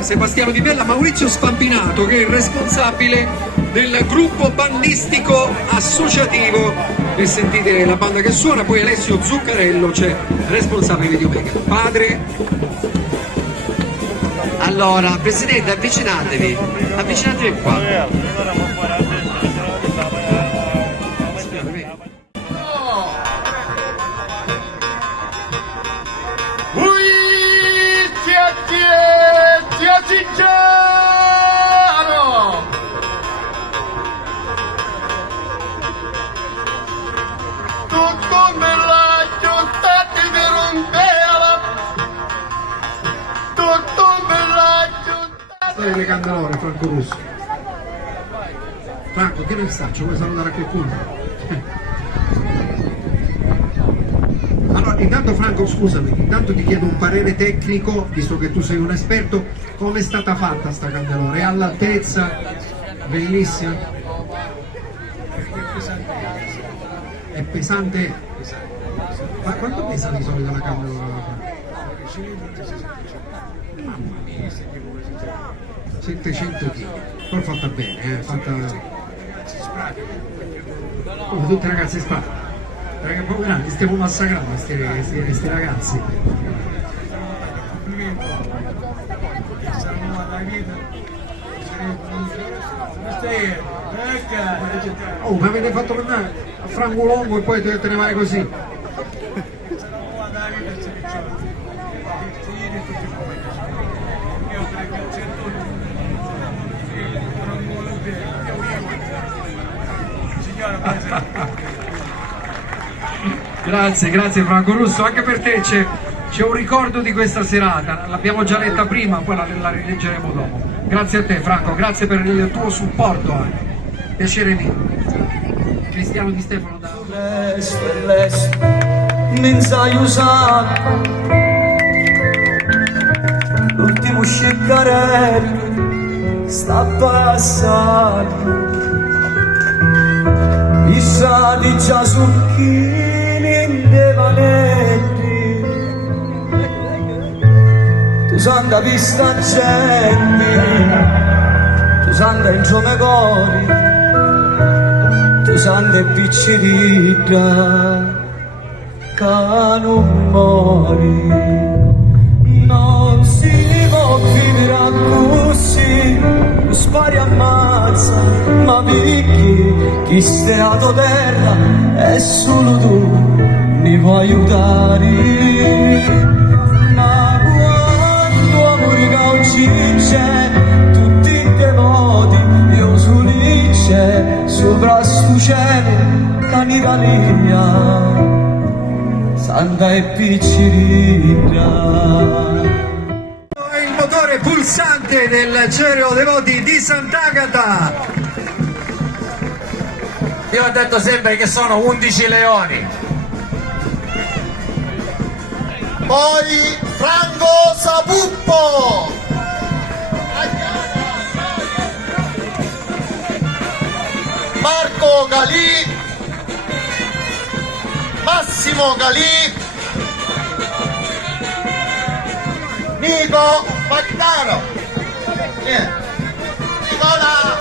Sebastiano Di Bella, Maurizio Spampinato, che è il responsabile del gruppo bandistico associativo, e sentite la banda che suona. Poi Alessio Zuccarello, c'è responsabile di Omega, padre Allora, Presidente, avvicinatevi qua. Le candelore, Franco Russo. Franco, che ne sta? Ci vuoi salutare a qualcuno? Allora, intanto Franco, scusami, intanto ti chiedo un parere tecnico, visto che tu sei un esperto, come è stata fatta sta candelore? È all'altezza? Bellissima? È pesante? Ma quanto pesa di solito una candelora? Mamma mia, 700 kg, però fatta bene, fatta come tutti i ragazzi sparano, perché poi grandi stiamo massacrando questi ragazzi. Oh, mi avete fatto mandare a Franco Longo e poi te ne vai così. Grazie Franco Russo, anche per te c'è un ricordo di questa serata, l'abbiamo già letta prima, poi la rileggeremo dopo. Grazie a te Franco, grazie per il tuo supporto anche. Piacere mio. Cristiano Di Stefano da... L'ultimo sciccarello sta passando, i sali già succhini dei vanetti, tu sanda vista gente, tu sanda in giome cori, tu sanda in piccerita, che non mori. Non si può vivere così, lo spari ammazza, ma picchi chi steato terra è solo tu mi puoi aiutare. Ma quando amore oggi c'è, tutti i devoti, io soli c'è, sopra sto cielo, canitalia. Santa e piccerita. Il motore pulsante del Cereo Devoti di Sant'Agata. Io ho detto sempre che sono 11 leoni. Poi Franco Sapuppo, Marco Galì, Massimo Galì, Nico Mactaro, Nicola